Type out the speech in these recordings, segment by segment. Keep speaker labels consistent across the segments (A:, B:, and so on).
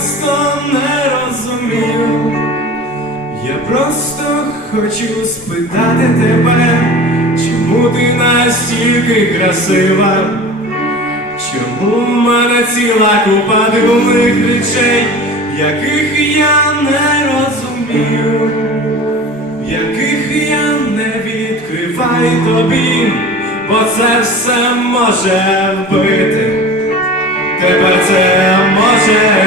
A: просто не розумів, я просто хочу спитати тебе, чому ти настільки красива, чому в мене ціла купа дивних речей, яких я не розумів, яких я не відкриваю тобі, бо це все може вбити. Тебе це може.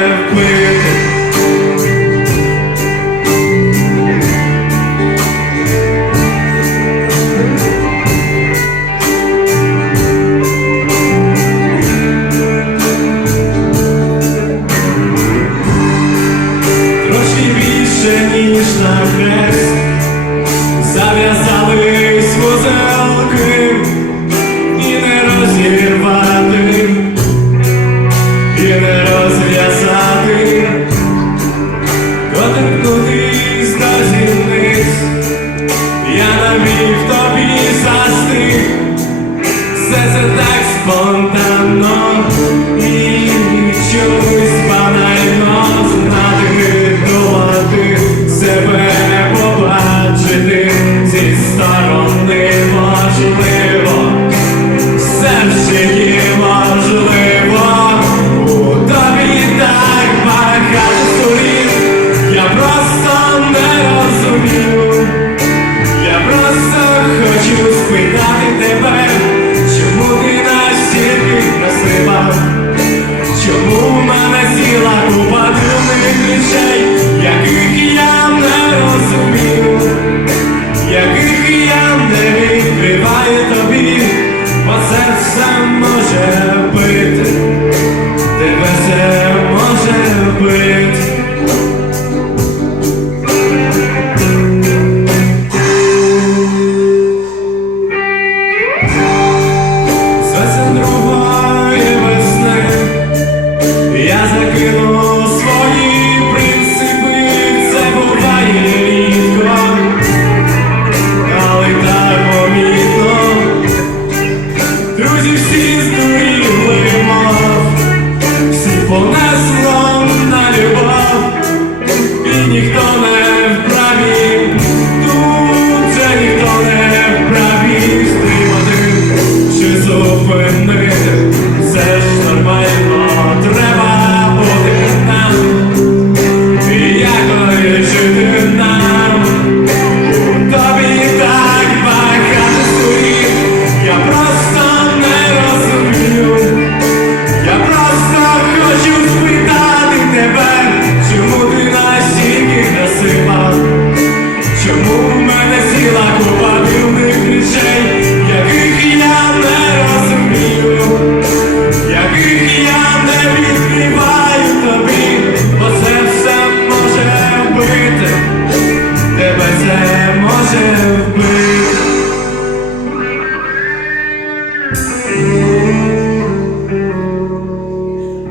A: зв'язати, котик кудись до зірниць, я навів тобі застиг, все це так спонтанно і чомусь банально знати, думати, себе побачити зі сторон.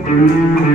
A: Thank mm -hmm. you.